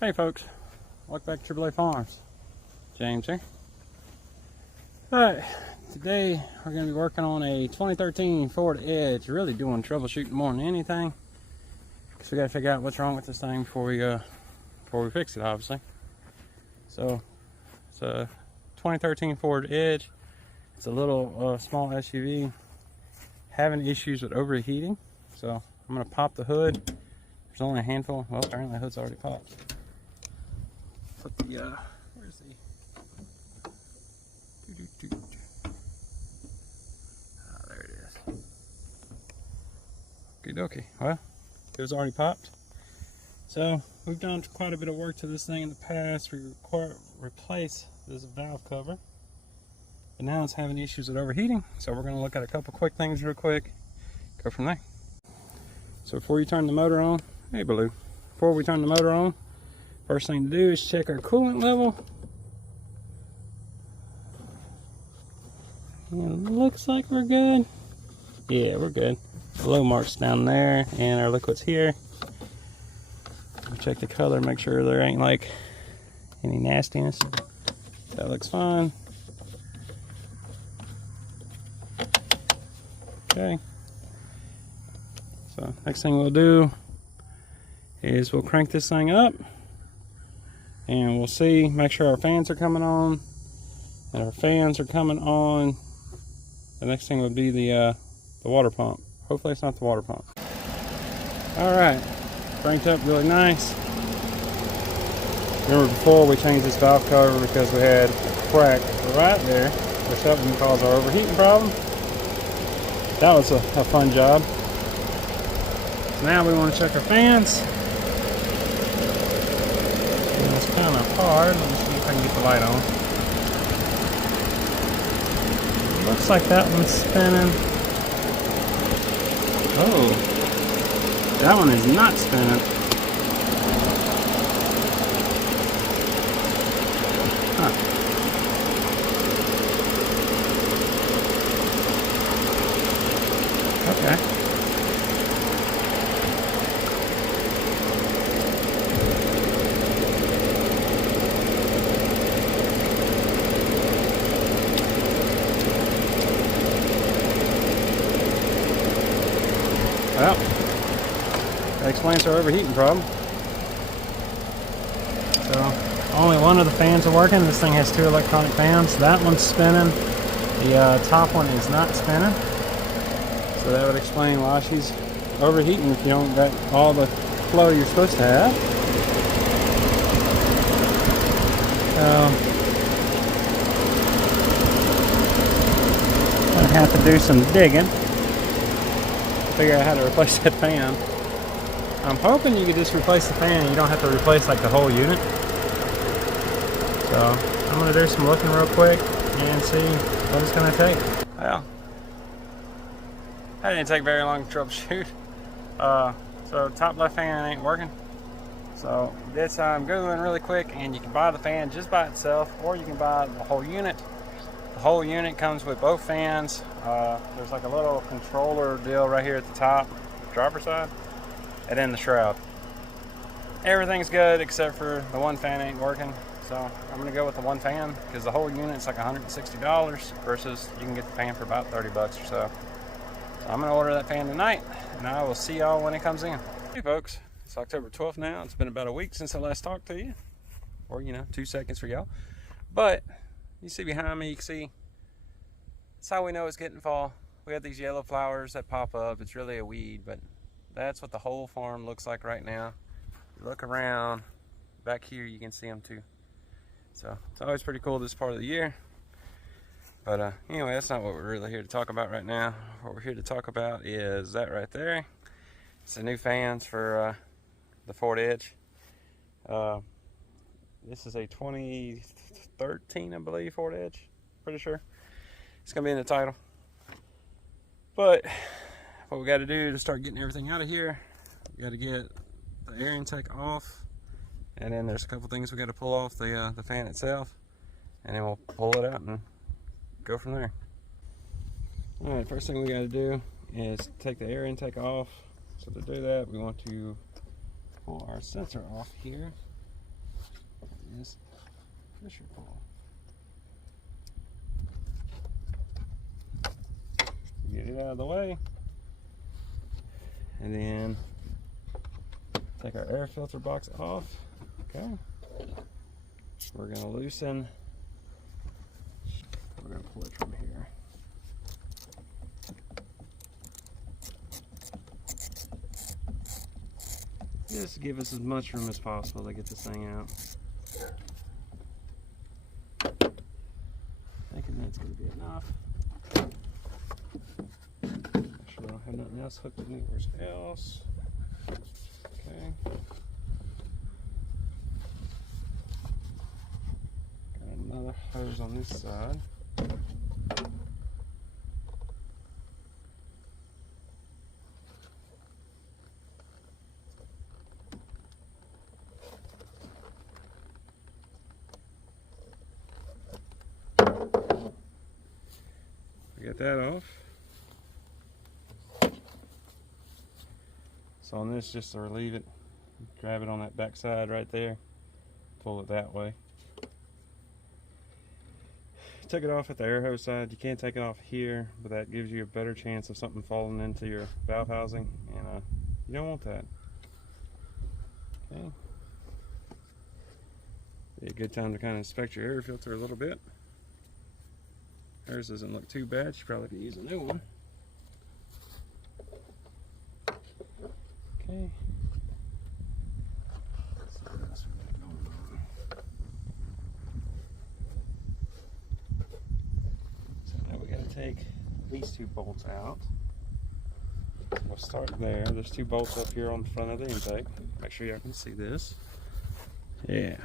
Hey folks, welcome back to AAA Farms. James here. Alright, today we're going to be working on a 2013 Ford Edge. Really doing troubleshooting more than anything, because we got to figure out what's wrong with this thing before we fix it, obviously. So it's a 2013 Ford Edge. It's a little small SUV having issues with overheating. So I'm going to pop the hood. There's only a handful. Well, apparently the hood's already popped. Put the where's the there it is. Okie dokie. Well, it was already popped. So we've done quite a bit of work to this thing in the past. We replaced this valve cover, but now it's having issues with overheating. So we're going to look at a couple quick things real quick, go from there. So before you turn the motor on, hey Baloo, before we turn the motor on, first thing to do is check our coolant level. And it looks like we're good. Yeah, we're good. The low mark's down there and our liquid's here. We check the color, make sure there ain't like any nastiness. That looks fine. Okay. So next thing we'll do is we'll crank this thing up. And we'll see, make sure our fans are coming on, and our fans are coming on. The next thing would be the water pump. Hopefully it's not the water pump. All right, cranked up really nice. Remember before we changed this valve cover because we had a crack right there, which that would cause our overheating problem. That was a fun job. So now we want to check our fans. It's kind of hard. Let me see if I can get the light on. Looks like that one's spinning. Oh, that one is not spinning. Huh. Okay. Well, that explains our overheating problem. So, only one of the fans are working. This thing has two electronic fans. That one's spinning. The top one is not spinning. So that would explain why she's overheating if you don't get all the flow you're supposed to have. Gonna have to do some digging. Figure out how to replace that fan. I'm hoping you could just replace the fan and you don't have to replace like the whole unit. So I'm going to do some looking real quick and see what it's going to take. Well, that didn't take very long to troubleshoot. So top left fan ain't working. So this I'm Googling really quick, and you can buy the fan just by itself, or you can buy the whole unit. The whole unit comes with both fans. There's like a little controller deal right here at the top, driver's side, and then the shroud. Everything's good except for the one fan ain't working. So I'm gonna go with the one fan because the whole unit's like $160 versus you can get the fan for about 30 bucks or so. So I'm gonna order that fan tonight, and I will see y'all when it comes in. Hey folks, it's October 12th now. It's been about a week since I last talked to you, or 2 seconds for y'all. But you see behind me, you can see, that's how we know it's getting fall. We have these yellow flowers that pop up. It's really a weed, but that's what the whole farm looks like right now. You look around, back here you can see them too. So it's always pretty cool this part of the year. But anyway, that's not what we're really here to talk about right now. What we're here to talk about is that right there. It's the new fans for the Ford Edge. This is a 2013, I believe, Ford Edge. Pretty sure. It's going to be in the title. But what we got to do to start getting everything out of here, we got to get the air intake off. And then there's a couple things we got to pull off the fan itself. And then we'll pull it out and go from there. Alright, first thing we got to do is take the air intake off. So to do that, we want to pull our sensor off here. is pressure pull. Get it out of the way, and then take our air filter box off. Okay, we're going to loosen. We're going to pull it from here. Just give us as much room as possible to get this thing out. Thinking that's going to be enough. Make sure I don't have nothing else hooked anywhere else. Okay. Got another hose on this side. Get that off. So on this, just to relieve it, grab it on that back side right there, pull it that way. Took it off at the air hose side. You can't take it off here, but that gives you a better chance of something falling into your valve housing, and you don't want that. Okay. Be a good time to kind of inspect your air filter a little bit. Hers doesn't look too bad. She probably could use a new one. Okay. Let's see what else we got going on. So now we got to take these two bolts out. We'll start there. There's two bolts up here on the front of the intake. Make sure y'all can see this. Yeah.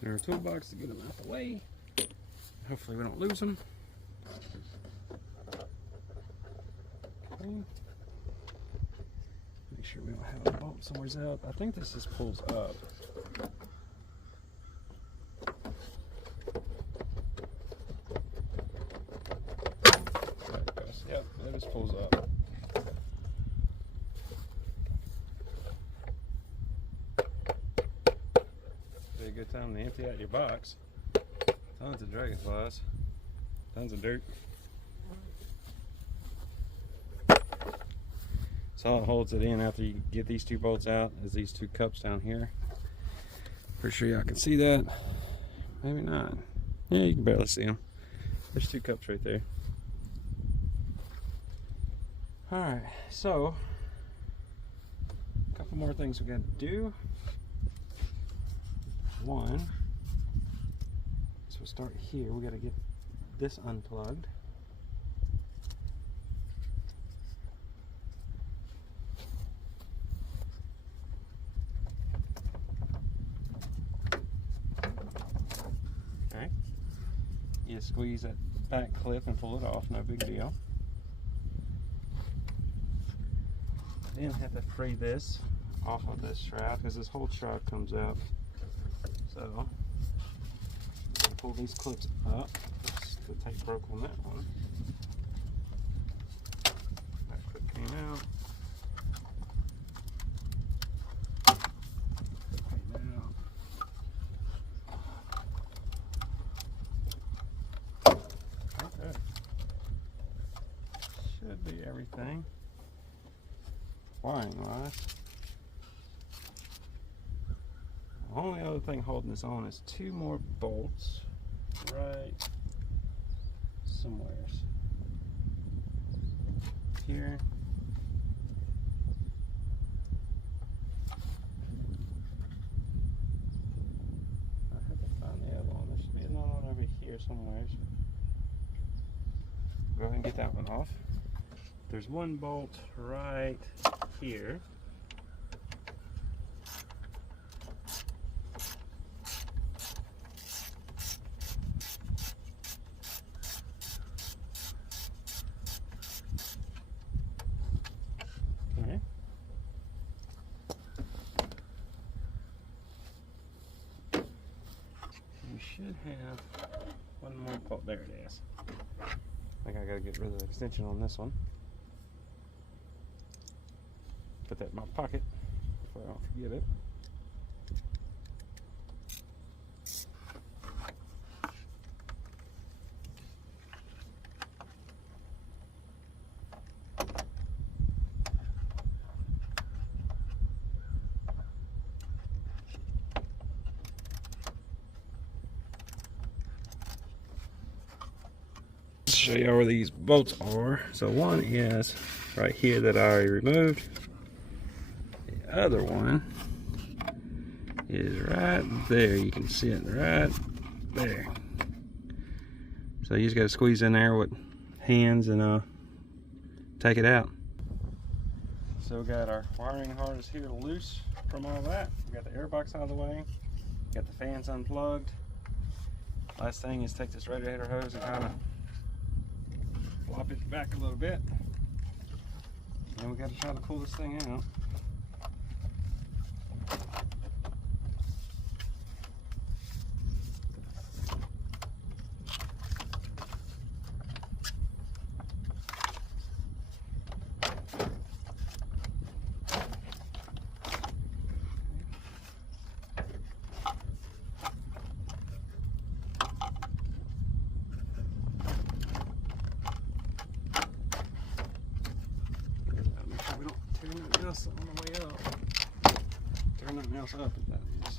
In our toolbox to get them out the way. Hopefully we don't lose them. Okay. Make sure we don't have a bolt somewhere else. I think this just pulls up. There it goes. Yep, it just pulls up. Good time to empty out your box. Tons of dragonflies, tons of dirt. So all it holds it in after you get these two bolts out is these two cups down here. Pretty sure y'all can see that. Maybe not. Yeah, you can barely see them. There's two cups right there. Alright, so a couple more things we got to do. One, so we'll start here. We got to get this unplugged. Okay. You squeeze that back clip and pull it off. No big deal. Then have to free this off of this strap because this whole strap comes out. So, pull these clips up. The tape broke on that one. That clip came out. Came out. Okay. Should be everything. Wiring wise. The only other thing holding this on is two more bolts right somewhere here anyways. Go ahead and get that one off. There's one bolt right here. Okay. You should have one more bolt. There it is. I think I gotta get rid of the extension on this one. Put that in my pocket if I don't forget it. Show you where these bolts are. So one is right here that I already removed. The other one is right there. You can see it right there. So you just got to squeeze in there with hands and take it out. So we got our wiring harness here loose from all that. We got the air box out of the way. Got the fans unplugged. Last thing is take this radiator hose and kind of flop it back a little bit. And we got to try to pull this thing out. On the way up. Turn that mouse up if that is.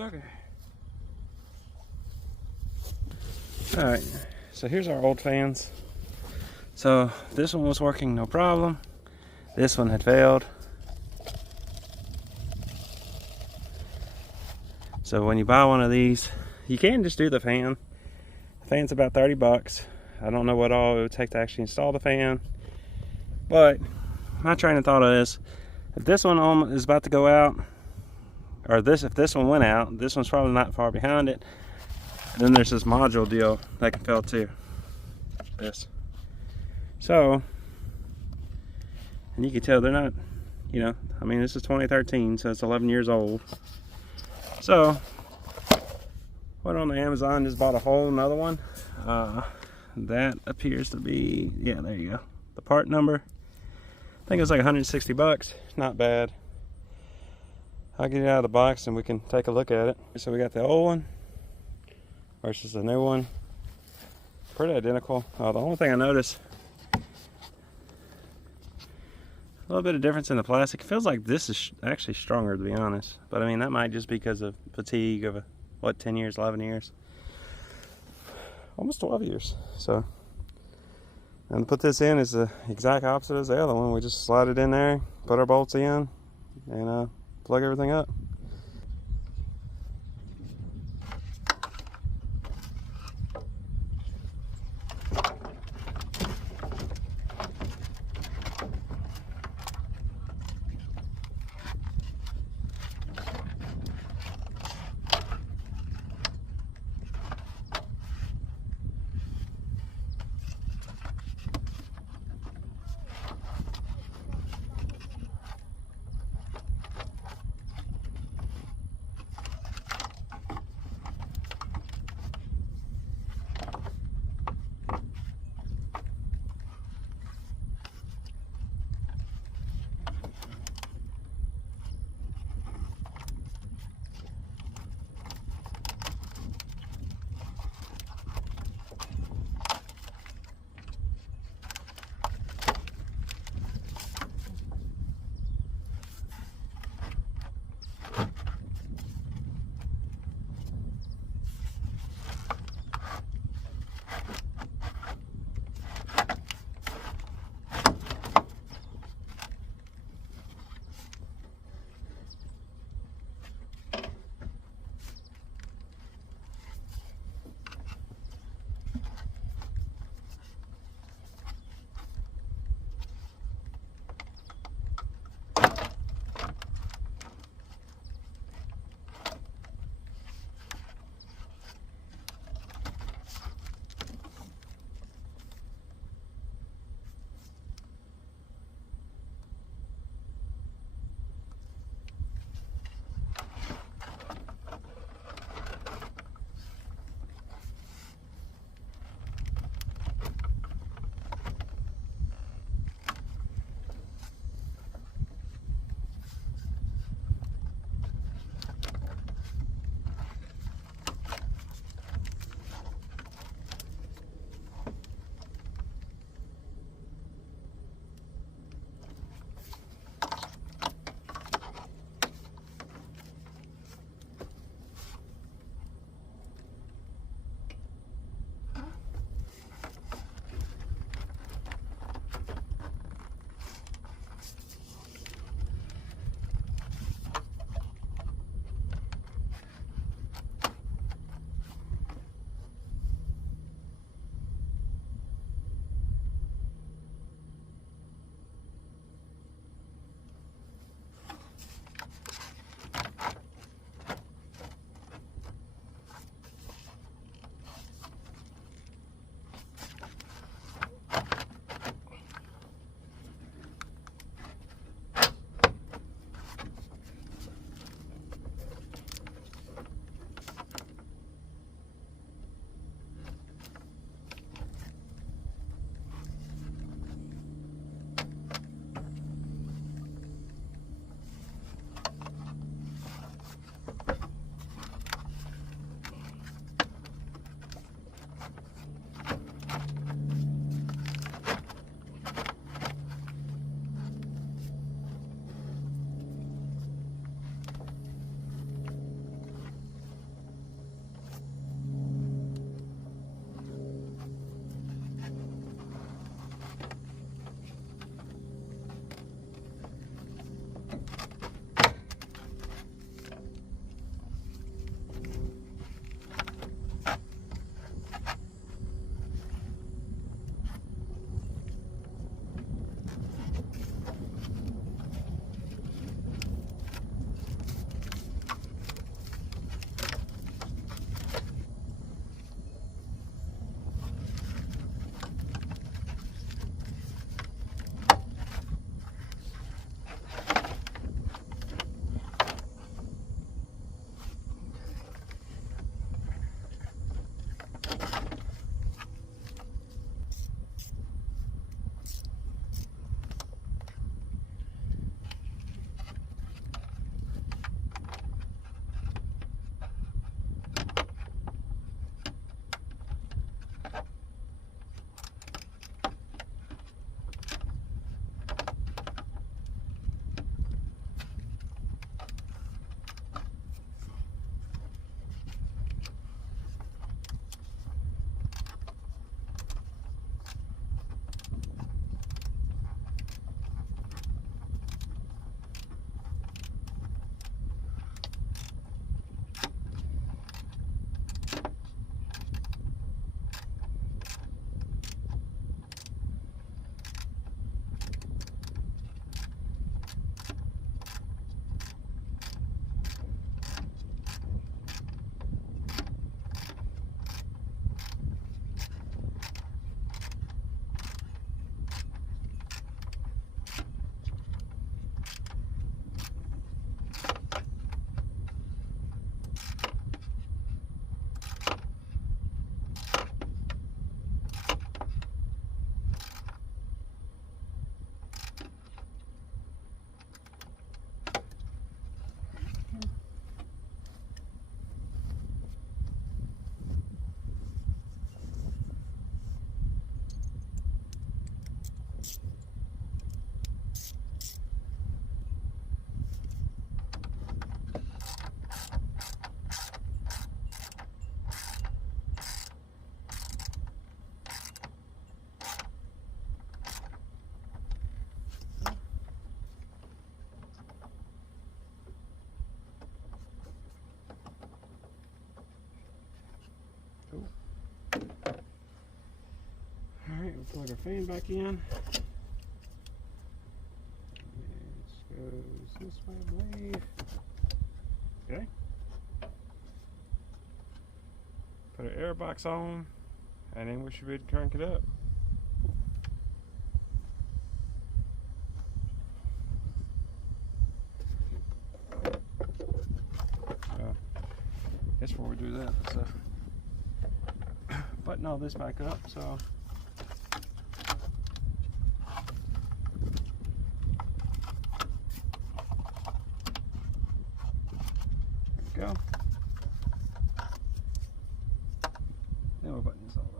Okay. Alright, so here's our old fans. So this one was working no problem. This one had failed. So when you buy one of these, you can just do the fan. The fan's about 30 bucks. I don't know what all it would take to actually install the fan. But my train of thought is, if this one is about to go out, or if this one went out, this one's probably not far behind it. And then there's this module deal that can fail too. This. So, and you can tell they're not, you know, I mean, this is 2013, so it's 11 years old. So, went on the Amazon, just bought a whole nother one. That appears to be, yeah, there you go. The part number, I think it was like 160 bucks, not bad. I'll get it out of the box and we can take a look at it. So we got the old one versus the new one. Pretty identical. The only thing I noticed, a little bit of difference in the plastic. It feels like this is actually stronger, to be honest. But I mean, that might just be because of fatigue of, what, 10 years, 11 years? Almost 12 years. So, and to put this in is the exact opposite as the other one. We just slide it in there, put our bolts in, and plug everything up. Plug our fan back in. It goes this way, I believe. Okay. Put our air box on, and then we should be able to crank it up. That's where we do that. So, button all this back up. So, there we go. Now we'll button this all up.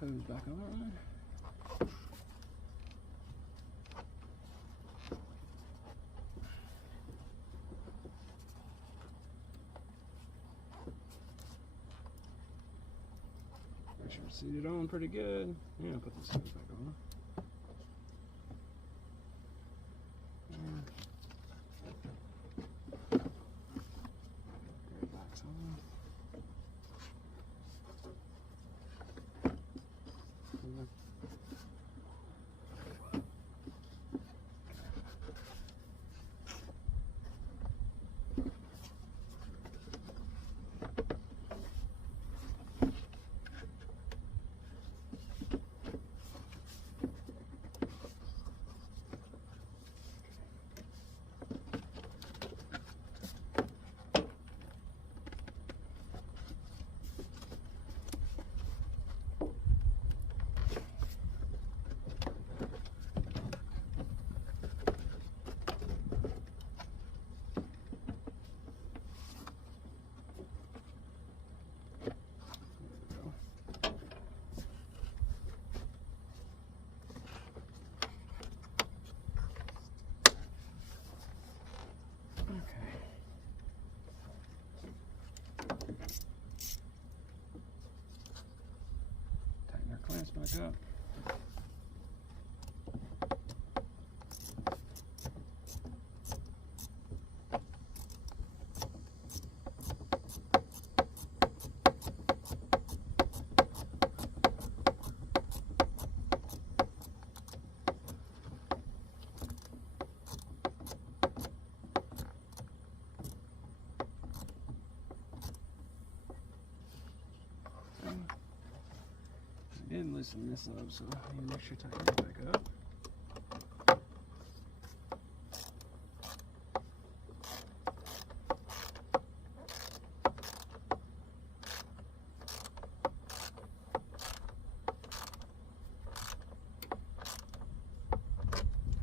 Hose back on. Make sure it's seated on pretty good. Yeah, put this hose back on. Box on. Clamps back up. Didn't loosen this up, so you make sure you tighten it back up.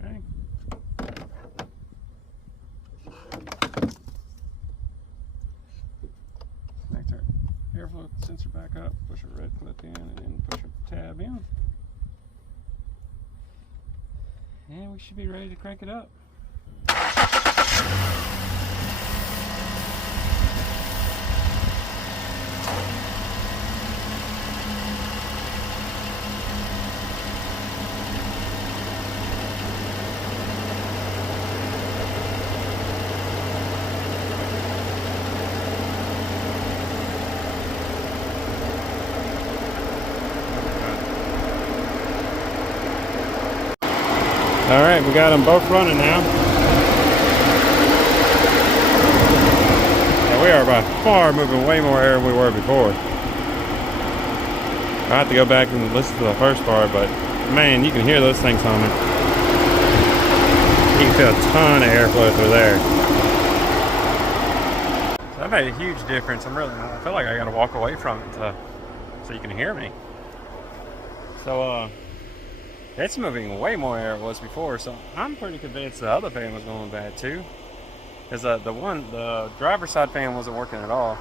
Okay. Back to our airflow sensor back up, push a red clip in, and then push a tab in. and we should be ready to crank it up. All right, we got them both running now. And we are by far moving way more air than we were before. I have to go back and listen to the first part, but man, you can hear those things humming. You can feel a ton of airflow through there. So that made a huge difference. I feel like I got to walk away from it so you can hear me. So, it's moving way more air than it was before, so I'm pretty convinced the other fan was going bad too. Because the driver's side fan wasn't working at all.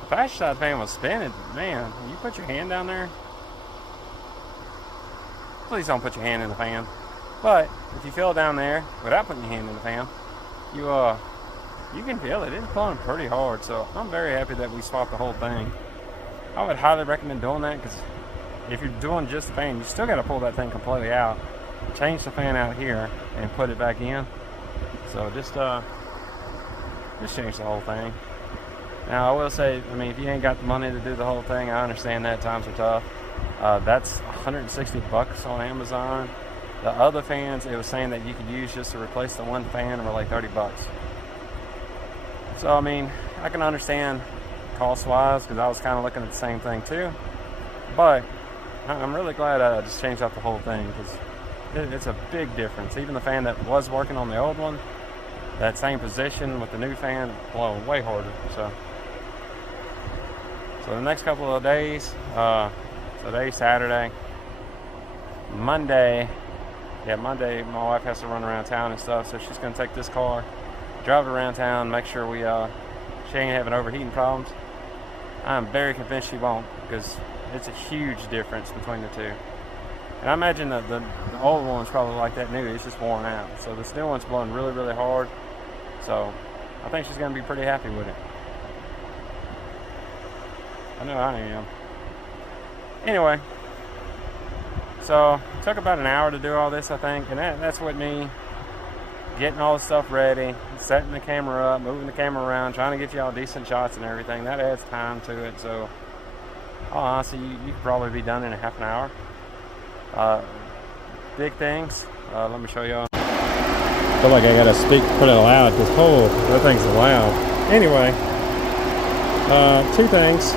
The passenger side fan was spinning. Man, when you put your hand down there, please don't put your hand in the fan. But if you feel down there without putting your hand in the fan, you can feel it. It's blowing pretty hard, so I'm very happy that we swapped the whole thing. I would highly recommend doing that because if you're doing just the fan, you still got to pull that thing completely out, change the fan out here, and put it back in. So just change the whole thing. Now I will say, I mean, if you ain't got the money to do the whole thing, I understand that times are tough. That's $160 on Amazon. The other fans, it was saying that you could use just to replace the one fan were like $30. So I mean, I can understand cost-wise because I was kind of looking at the same thing too. But I'm really glad I just changed out the whole thing because it's a big difference. Even the fan that was working on the old one, that same position with the new fan, blowing way harder. So the next couple of days, so today's Saturday, Monday, my wife has to run around town and stuff, so she's going to take this car, drive it around town, make sure she ain't having overheating problems. I'm very convinced she won't because it's a huge difference between the two. And I imagine that the old one's probably like that new. It's just worn out. So this new one's blowing really, really hard. So I think she's going to be pretty happy with it. I know I am. Anyway, so it took about an hour to do all this, I think. And that's with me getting all the stuff ready, setting the camera up, moving the camera around, trying to get you all decent shots and everything. That adds time to it. So honestly, you could probably be done in a half an hour. Big things. Let me show y'all. I feel like I gotta speak pretty loud because that thing's loud. Anyway, two things.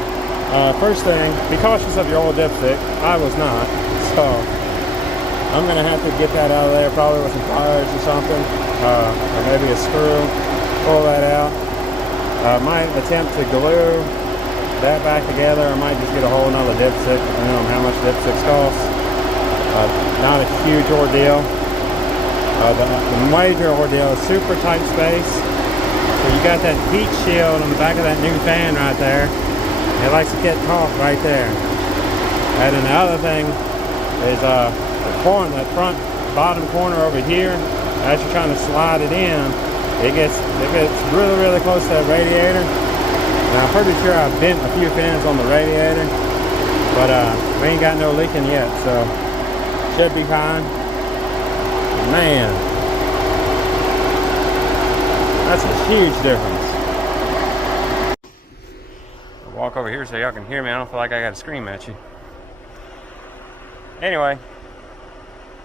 First thing, be cautious of your old dipstick. I was not, so I'm gonna have to get that out of there, probably with some pliers or something, or maybe a screw. Pull that out. Might attempt to glue that back together. I might just get a whole nother dipstick, depending on how much dipsticks cost. Not a huge ordeal. The major ordeal is super tight space. So you got that heat shield on the back of that new fan right there. It likes to get caught right there. And then the other thing is the front bottom corner over here. As you're trying to slide it in, it gets really, really close to that radiator. Now I'm pretty sure I've bent a few fans on the radiator, but we ain't got no leaking yet, so should be fine. Man, that's a huge difference. I'll walk over here so y'all can hear me. I don't feel like I gotta scream at you. Anyway,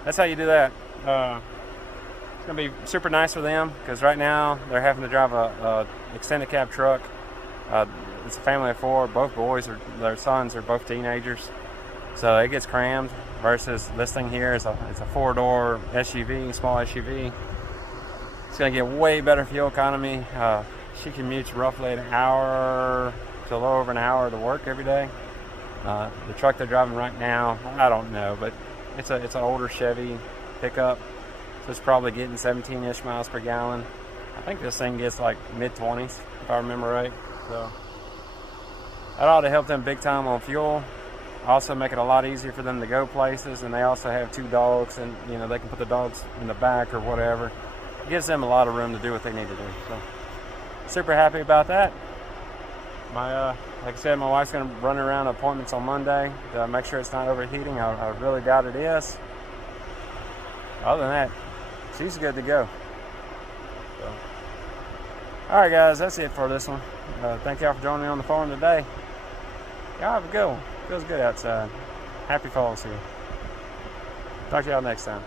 that's how you do that. It's gonna be super nice for them because right now they're having to drive a extended cab truck. It's a family of four. Both boys, their sons are both teenagers, so it gets crammed. Versus this thing here is it's a four-door SUV, small SUV. It's gonna get way better fuel economy. She commutes roughly an hour to a little over an hour to work every day. The truck they're driving right now, I don't know, but it's an older Chevy pickup, so it's probably getting 17-ish miles per gallon. I think this thing gets like mid-20s, if I remember right. So that ought to help them big time on fuel. Also make it a lot easier for them to go places, and they also have 2 dogs, and you know, they can put the dogs in the back or whatever. It gives them a lot of room to do what they need to do. So super happy about that. Like I said, my wife's going to run around appointments on Monday to make sure it's not overheating. I really doubt it is. Other than that, she's good to go. So, all right, guys, that's it for this one. Thank y'all for joining me on the forum today. Y'all have a good one. Feels good outside. Happy fall here. Talk to y'all next time.